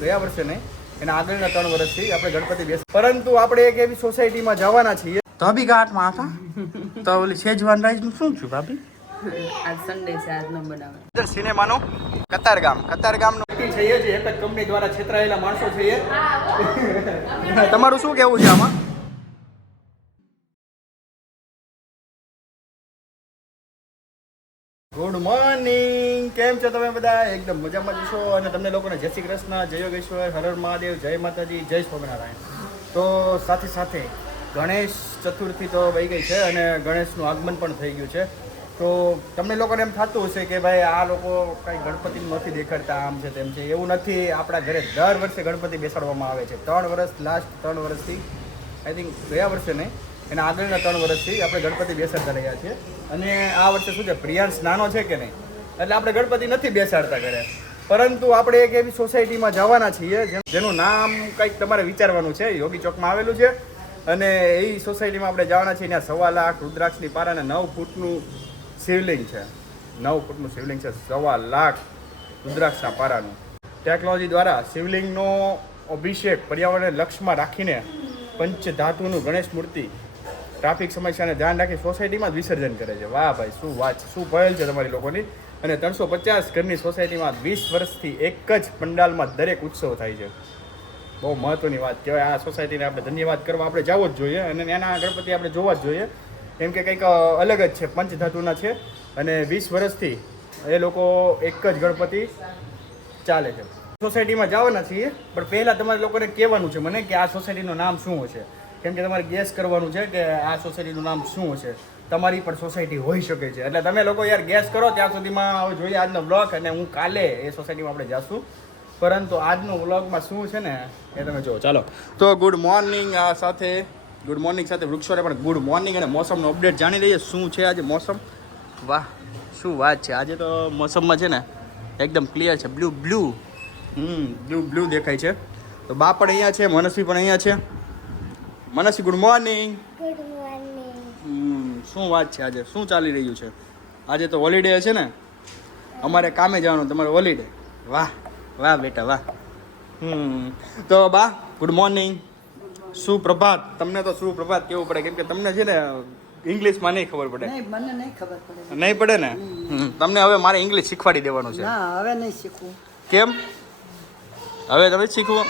ગયા વર્ષે નહીં, એના આગળના 3 વર્ષથી આપણે ગણપતિ બેસ, પરંતુ આપણે એક એવી સોસાયટીમાં જવાના છીએ. તો બી ઘાટમાં હતા તો ઓલી શેજવાન રાઈસ નું શું છું ભાભી? આજ સન્ડે છે, આજ ન બનાવે. સિનેમાનો કતારગામનો છીએ જે એક જ કંપની દ્વારા છેતરાયેલા માણસો છીએ. તમારું શું કહેવું છે આમાં? ગુડ મોર્નિંગ, કેમ છો તમે બધા? એકદમ મજામાં જ છો અને તમને લોકોને જય શ્રી કૃષ્ણ, જય યોગેશ્વર, હર હર મહાદેવ, જય માતાજી, જય સ્વામિનારાયણ. તો સાથે સાથે ગણેશ ચતુર્થી તો વહી ગઈ છે અને ગણેશનું આગમન પણ થઈ ગયું છે. તો તમને લોકોને એમ થતું હશે કે ભાઈ આ લોકો કાંઈ ગણપતિ નથી દેખાડતા, આમ છે તેમ છે. એવું નથી. આપણા ઘરે દર વર્ષે ગણપતિ બેસાડવામાં આવે છે. 3 વર્ષથી આઈ થિંક ગયા વર્ષે નહીં, એના આગળના 3 વર્ષથી આપણે ગણપતિ બેસાડતા રહ્યા છીએ. અને આ વર્ષે શું છે, પ્રિયાંશ નાનો છે કે નહીં, એટલે આપણે ગણપતિ નથી બેસાડતા ઘરે. પરંતુ આપણે એક એવી સોસાયટીમાં જવાના છીએ જેનું નામ કંઈક તમારે વિચારવાનું છે. યોગી ચોકમાં આવેલું છે અને એ સોસાયટીમાં આપણે જવાના છીએ. ત્યાં 1.25 લાખ રુદ્રાક્ષની પારાને 9 ફૂટનું શિવલિંગ છે. 9 ફૂટનું શિવલિંગ છે, 1.25 લાખ રુદ્રાક્ષના પારાનું. ટેકનોલોજી દ્વારા શિવલિંગનો અભિષેક પર્યાવરણને લક્ષ્યમાં રાખીને પંચધાતુનું ગણેશ મૂર્તિ ટ્રાફિક સમસ્યાને ધ્યાન રાખી સોસાયટીમાં જ વિસર્જન કરે છે. વાહ ભાઈ, શું વાત છે, શું પહેલ છે તમારી લોકોની. અને 350 ઘરની સોસાયટીમાં 20 વર્ષથી એક જ પંડાલમાં દરેક ઉત્સવ થાય છે. બહુ મહત્વની વાત કહેવાય. આ સોસાયટીને આપણે ધન્યવાદ કરવા આપણે જવો જ જોઈએ અને એના ગણપતિ આપણે જોવા જ જોઈએ, કેમ કે કંઈક અલગ જ છે, પંચધાતુના છે અને 20 વર્ષથી એ લોકો એક જ ગણપતિ ચાલે છે. સોસાયટીમાં જવાના છીએ, પણ પહેલાં તમારે લોકોને કહેવાનું છે મને કે આ સોસાયટીનું નામ શું હશે, કેમ કે તમારે ગેસ કરવાનું છે કે આ સોસાયટીનું નામ શું હશે. તમારી પણ સોસાયટી હોઈ શકે છે, એટલે તમે લોકો યાર ગેસ કરો. ત્યાં સુધીમાં હવે જોઈએ આજનો બ્લોગ, અને હું કાલે એ સોસાયટીમાં આપણે જઈશું. પરંતુ આજનો વ્લોગમાં શું છે ને એ તમે જુઓ. ચાલો તો ગુડ મોર્નિંગ. આ સાથે ગુડ મોર્નિંગ સાથે વૃક્ષોને પણ ગુડ મોર્નિંગ અને મોસમનો અપડેટ જાણી લઈએ. શું છે આજે મોસમ? વાહ, શું વાત છે. આજે તો મોસમમાં છે ને એકદમ ક્લિયર છે. બ્લુ દેખાય છે. તો બા પણ અહીંયા છે, મનસ્વી પણ અહીંયા છે. મનસ્વી ગુડ મોર્નિંગ. Good morning. શું વાત છે, આજે શું ચાલી રહ્યું છે? આજે તો હોલિડે છે ને, અમારે કામે જવાનું, તમારે હોલિડે. વાહ વાહ બેટા વાહ. તો બા ગુડ મોર્નિંગ, સુપ્રભાત. તમને તો સુપ્રભાત કેવું પડે, કેમ કે તમને છે ને ઇંગ્લિશમાં નહીં ખબર પડે. મને નહીં ખબર પડે. નહીં પડે ને? તમને હવે મારે ઇંગ્લિશ શીખવાડી દેવાનું છે. ના, હવે નહીં શીખવું. કેમ? હવે તમે શીખવું?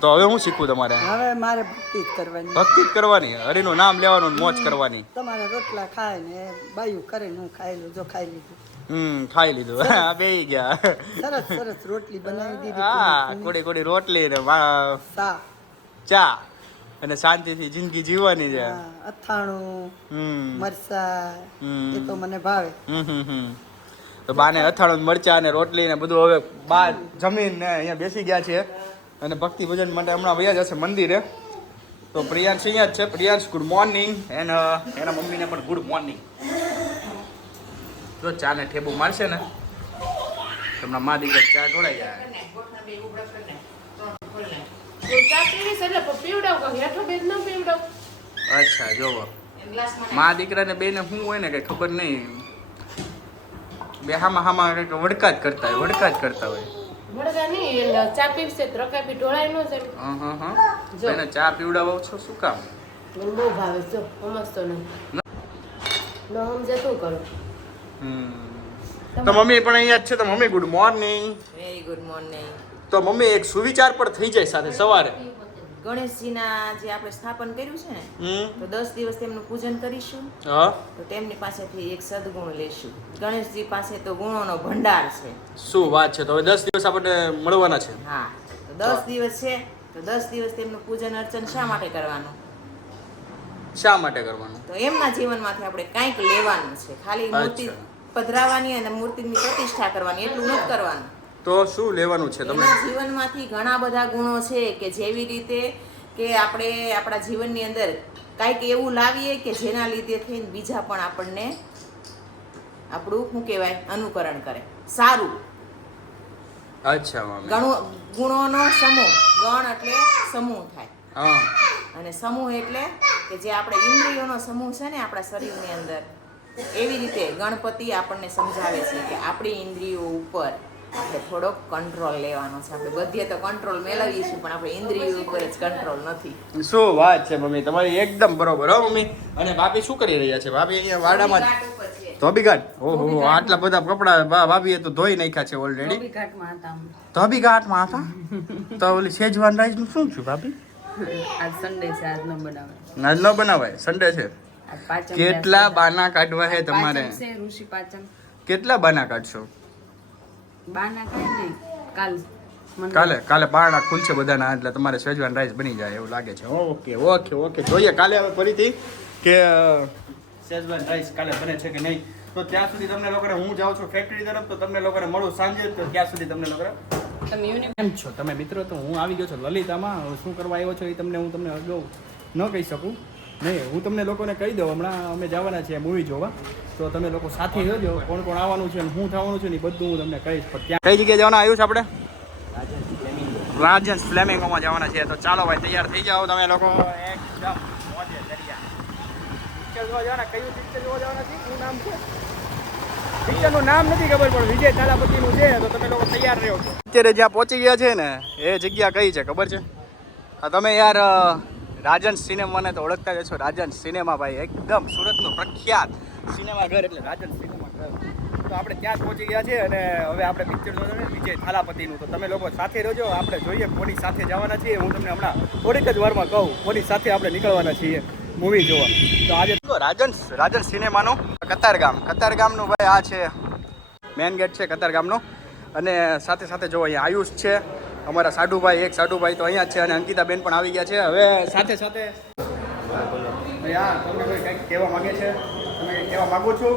તો હવે હું શીખવું તમારે? હવે મારે ભક્તિ જ કરવાની. ભક્તિ જ કરવાની, હરિનું નામ લેવાનું, મોજ કરવાની. તમારે રોટલા ખાય ને બાયું કરે ને હું ખાઈ લઉં. જો ખાઈ લીધું. ખાઈ લીધું. હા, બેહી ગયા. સરસ સરસ રોટલી બનાવી દીધી. હા, કોડી રોટલી ને સા ચા અને શાંતિથી જિંદગી જીવવાની છે. અથાણું મરચા એ તો મને ભાવે. તો બાને અથાણું મરચા અને રોટલી ને બધું હવે બા જમીન ને અહીંયા બેસી ગયા છે અને ભક્તિ ભજન માટે હમણાં વયા જશે મંદિરે. તો પ્રિયાંશ અહીંયા જ છે. પ્રિયાંશ ગુડ મોર્નિંગ, એન્ડ એના મમ્મીને પણ ગુડ મોર્નિંગ. જો ચા ને ઠેબુ મારશે ને તમારા મા દીકરા ચા ઢોળાઈ જાય. અચ્છા, જોવો મા દીકરાને બેને શું હોય ને કઈ ખબર નહીં, બે હામાં કઈક વડકા જ કરતા હોય. એને ચા પીવડાવો છો શું કામ? બહુ ભાવે જો સમજતો નહીં. સમજે કરું. તો મમ્મી પણ અહીંયા જ છે. તો mummy good morning. Very good morning. તો મમ્મી એક સુવિચાર પણ થઈ જાય સાથે સવારે. ગણેશજીના જે આપણે સ્થાપન કર્યું છે ને, તો 10 દિવસ તેમનું પૂજન કરીશું. હા, તો તેમની પાસેથી એક સદગુણ લેશું. ગણેશજી પાસે તો ગુણોનો ભંડાર છે. શું વાત છે. તો હવે 10 દિવસ આપણને મળવાના છે. હા, તો 10 દિવસ છે, તો 10 દિવસ તેમનું પૂજન અર્ચન શા માટે કરવાનું? શા માટે કરવાનું? તો એમના જીવનમાંથી આપણે કંઈક લેવાનું છે. ખાલી મૂર્તિ પધરાવવાની અને મૂર્તિની પ્રતિષ્ઠા કરવાની એટલું નથી કરવાનું. તો શું લેવાનું છે? તમે એમના જીવનમાંથી ઘણા બધા ગુણો છે કે જેવી રીતે કે આપણે આપણા જીવનની અંદર કંઈક એવું લાવીએ કે જેના લીધે થઈને બીજા પણ આપણને આપણું શું કહેવાય અનુકરણ કરે. સારું. અચ્છા મમ્મી. ગુણોનો સમૂહ. ગણ એટલે સમૂહ થાય. હા. અને સમૂહ એટલે કે જે આપણે ઇન્દ્રિયોનો સમૂહ છે ને આપણા શરીરની અંદર, એવી રીતે ગણપતિ આપણને સમજાવે છે કે આપણી ઇન્દ્રિયો ઉપર આપણે થોડોક કંટ્રોલ લેવાનો છે. આપણે બધે તો કંટ્રોલ મેળવીએ છીએ પણ આપણે ઇન્દ્રિયો ઉપર જ કંટ્રોલ નથી. શું વાત છે મમ્મી તમારી એકદમ બરોબર હો મમ્મી. અને ભાભી શું કરી રહ્યા છે? ભાભી અહીંયા વાડામાં ઘાટ ઉપર છે. ધોબી ઘાટ. ઓહો આટલા બધા કપડા ભાભીએ તો ધોઈ નાખ્યા છે ઓલરેડી. ધોબી ઘાટમાં હતા અમે. ધોબી ઘાટમાં હતા તો ઓલી શેજવાન રાઈસ નું શું થયું ભાભી? આજ સન્ડે છે, આજ ન બનાવે. આજ ન બનાવાય, સન્ડે છે. આજ પાચમ કેટલા બાના કાઢવા હે તમારે? પાચમ છે, ઋષિ પાચમ. કેટલા બાના કાઢશો? બાના કાંઈ નહીં. કાલે બારણા ખુલશે બધાના એટલે તમારે શેજવાન રાઈસ બની જાય એવું લાગે છે. ઓકે જોઈએ કાલે હવે ફરીથી કે શેજવાન રાઈસ કાલે બને છે કે નહીં. તો ત્યાં સુધી તમને લોકોને હું જાઉં છું ફેક્ટરી તરફ, તો તમને લોકોને મળું સાંજે. તો ત્યાં સુધી તમને લોકોને તમે યુનિફોર્મ કેમ છો તમે મિત્રો? તો હું આવી ગયો છું લલિતામાં. હવે શું કરવા આવ્યો છો એ હું તમને અગાઉ ન કહી શકું. નહીં, હું તમને લોકોને કહી દઉં. હમણાં અમે જવાના છીએ મૂવી જોવા, તો તમે લોકો સાથે રહેજો. કોણ કોણ આવવાનું છે અને શું થવાનું છે ને એ બધું હું તમને કહીશ. પણ ત્યાં કઈ જગ્યાએ જવાના આવ્યું છે આપણે? રાજન ફ્લેમિંગોમાં જવાના છે. તો ચાલો ભાઈ તૈયાર થઈ જાઓ તમે લોકો. એકદમ મોજે દરિયા. પિક્ચર જોવા જવાના. કયું પિક્ચર જોવા જવાના છે? શું નામ છે પિક્ચરનું? નામ નથી ખબર પણ વિજય થાલાપતિનું છે. તો તમે લોકો તૈયાર રહ્યો છો. અત્યારે જ્યાં પહોંચી ગયા છે ને એ જગ્યા કઈ છે ખબર છે? હા તમે યાર રાજન સિનેમાને તો ઓળખતા જ છો. રાજન સિનેમા ભાઈ એકદમ સુરતનું પ્રખ્યાત સિનેમા ઘર એટલે રાજન સિનેમા ઘર. તો આપણે ત્યાં જ પહોંચી ગયા છે અને હવે આપણે પિક્ચર જોવાનું છે વિજય થાલાપતિનું. તો તમે લોકો સાથે રહેજો. આપણે જોઈએ કોની સાથે જવાના છીએ. હું તમને હમણાં થોડીક જ વારમાં કહું કોની સાથે આપણે નીકળવાના છીએ મૂવી જોવા. તો આજે રાજન સિનેમાનું કતારગામનું ભાઈ આ છે મેન ગેટ છે કતારગામનો. અને સાથે સાથે જો અહીંયા આયુષ છે અમારા સાડુભાઈ, એક સાડુભાઈ તો અહીંયા જ છે અને અંકિતાબેન પણ આવી ગયા છે. હવે સાથે સાથે હા તમને કોઈ કંઈક કહેવા માગે છે? તમે કંઈક કહેવા માગો છો?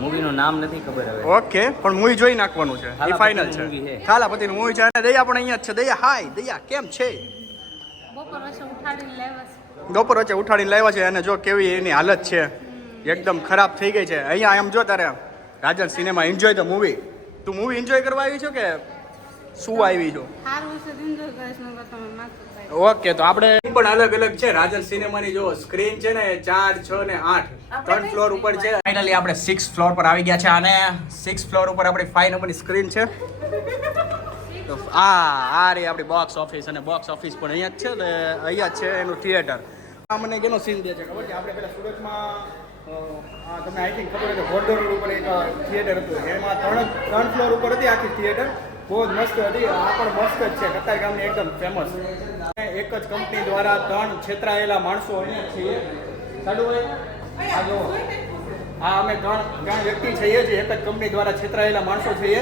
મૂવીનું નામ નથી ખબર હવે. ઓકે પણ મૂવી જોઈ નાખવાનું છે એ ફાઇનલ છે. થાલાપતિનું મૂવી છે અને દયા પણ અહીંયા જ છે. દયા હાય દયા કેમ છે? બપોર વચ્ચે ઉઠાડીને લાવ્યા છે અને જો કેવી એની હાલત છે એકદમ ખરાબ થઈ ગઈ છે. અહીંયા એમ જો તારે રાજન સિનેમા એન્જોય ધ મૂવી. તું મૂવી એન્જોય કરવા આવી છો કે શું આવી છો? ઓકે તો આપણે પણ અલગ અલગ છે. રાજન સિનેમાની જો સ્ક્રીન છે ને 4, 6 ને 8 3 ફ્લોર ઉપર છે. ફાઇનલી આપણે 6 ફ્લોર પર આવી ગયા છે અને 6 ફ્લોર ઉપર આપણી 5 નંબરની સ્ક્રીન છે. તો આ રે આપણી બોક્સ ઓફિસ અને બોક્સ ઓફિસ પણ અહીંયા જ છે ને અહીંયા જ છે એનું થિયેટર. આ મને કેનો સીન દે છે ખબર છે? આપણે પેલા સુરતમાં તમને આઈ થિંક ખબર હોય તો ઘોડદોર રોડ ઉપર એક થિયેટર હતું. એમાં 3 ફ્લોર ઉપર હતી આખી થિયેટર. બહુ જ મસ્ત હતી. આ પણ મસ્ત જ છે. કતારગામની એકદમ ફેમસ. એક જ કંપની દ્વારા 3 છેતરાયેલા માણસો અહીંયા છીએ. સાડુભાઈ આ જો હા અમે ત્રણ વ્યક્તિ છીએ જે એક જ કંપની દ્વારા છેતરાયેલા માણસો છીએ.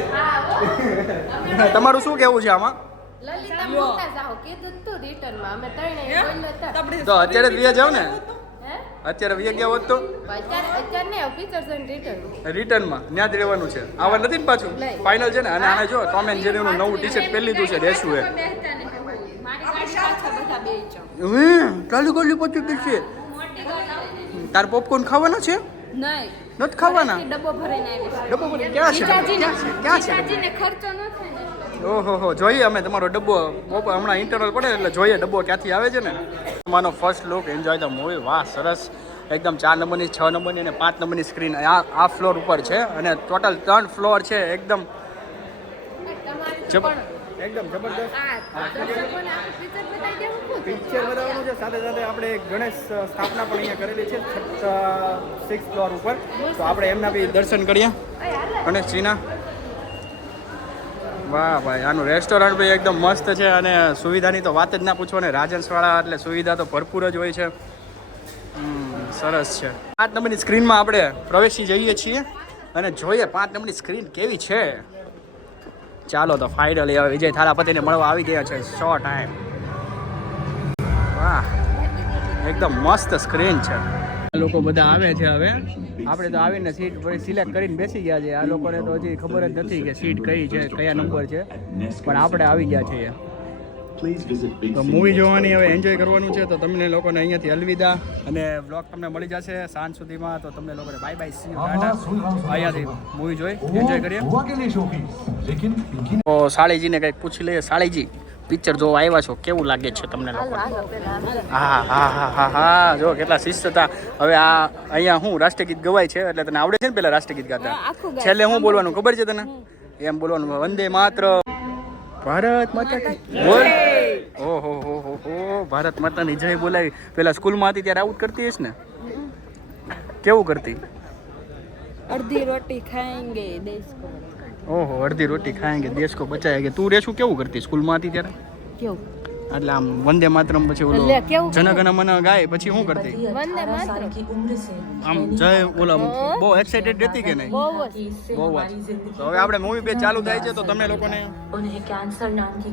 તમારું શું કહેવું છે આમાં? તો અત્યારે જ જાવ ને? અત્યારે વીએ ગયા હોત તો રિટર્નમાં ત્યાં જ રહેવાનું છે. આવા નથી ને પાછું ફાઇનલ છે ને. અને આને જો ટોમ એન્ડ જેરીનું નવું ટી શર્ટ પહેરી લીધું છે રેસુ એ. ચાલુ કરલી પછી પીરશે. તાર પોપકોર્ન ખાવાના છે? નથી ખાવાના. ડબ્બો ભરી ક્યાં છે? ઓહો જોઈએ અમે તમારો ડબ્બો હમણાં ઇન્ટરવલ પડે એટલે જોઈએ ડબ્બો ક્યાંથી આવે છે ને. મારો first look enjoy the movie. વાહ સરસ એકદમ 4 નંબરની, 6 નંબરની અને 5 નંબરની સ્ક્રીન આ ફ્લોર ઉપર છે અને ટોટલ 3 ફ્લોર છે. એકદમ એકદમ જબરદસ્ત પિક્ચર બતાવવાનું છે. સાથે સાથે આપણે ગણેશ સ્થાપના પણ અહીંયા કરેલી છે 6 ફ્લોર ઉપર. તો આપણે એમના બી દર્શન કરીએ ગણેશજીના. વાહ ભાઈ આનું રેસ્ટોરન્ટ બી એકદમ મસ્ત છે અને સુવિધાની તો વાત જ ના પૂછો ને. રાજન્સવાળા એટલે સુવિધા તો ભરપૂર જ હોય છે. સરસ છે. 5 નંબરની સ્ક્રીનમાં આપણે પ્રવેશી જઈએ છીએ અને જોઈએ 5 નંબરની સ્ક્રીન કેવી છે. ચાલો તો ફાઇનલી હવે વિજય થાલાપતિને મળવા આવી ગયા છે. Show time. વાહ એકદમ મસ્ત સ્ક્રીન છે. આ લોકો બધા આવે છે. હવે આપણે તો આવીને સીટ સિલેક્ટ કરીને બેસી ગયા છે. આ લોકોને તો હજી ખબર જ નથી કે સીટ કઈ છે, કયા નંબર છે, પણ આપણે આવી ગયા છીએ. તો મૂવી જોવાની હવે એન્જોય કરવાનું છે. તો તમને લોકોને અહીંયાથી અલવિદા અને બ્લોગ તમને મળી જશે સાંજ સુધીમાં. તો તમને લોકોને bye bye see you tata. અહીંયાથી મૂવી જોઈ એન્જોય કરીએ. તો સાળીજીને કંઈક પૂછી લઈએ. સાળીજી પિક્ચર જોવા આવ્યા છો, કેવું લાગે છે તમને લોકો? હા હા હા હા હા, જો કેટલા શિસ્તતા. હવે આ અહીંયા હું રાષ્ટ્રીય ગીત ગવાય છે એટલે તને આવડે છે ને? પેલા રાષ્ટ્રીય ગીત ગાતા છેલ્લે હું બોલવાનું ખબર છે તને? એમ બોલવાનું, વંદે માત્ર ભારત માતા કી બોલ. ઓહો હો હો હો, ભારત માતાની જય બોલાવી. પેલા સ્કૂલમાં હતી ત્યારે આવું જ કરતી હશ ને? કેવું કરતી? અડધી રોટી ખાएंगे देश को ઓહો, અડધી રોટી ખાएंगे देश को बचाएंगे. તું રેશું કેવું કરતી સ્કૂલમાં હતી ત્યારે? કેવું એટલે આમ વંદે માતરમ પછી ઓલો એટલે કેવું જનગણ મન ગાય પછી શું કરતી? વંદે માતરમ આમ જય ઓલા બહુ એક્સાઇટેડ રહેતી કે નહીં? બહુ જ બહુ જ. તો હવે આપણે મૂવી બે ચાલુ થાય છે તો તમને લોકોને उन्हें कैंसर नाम की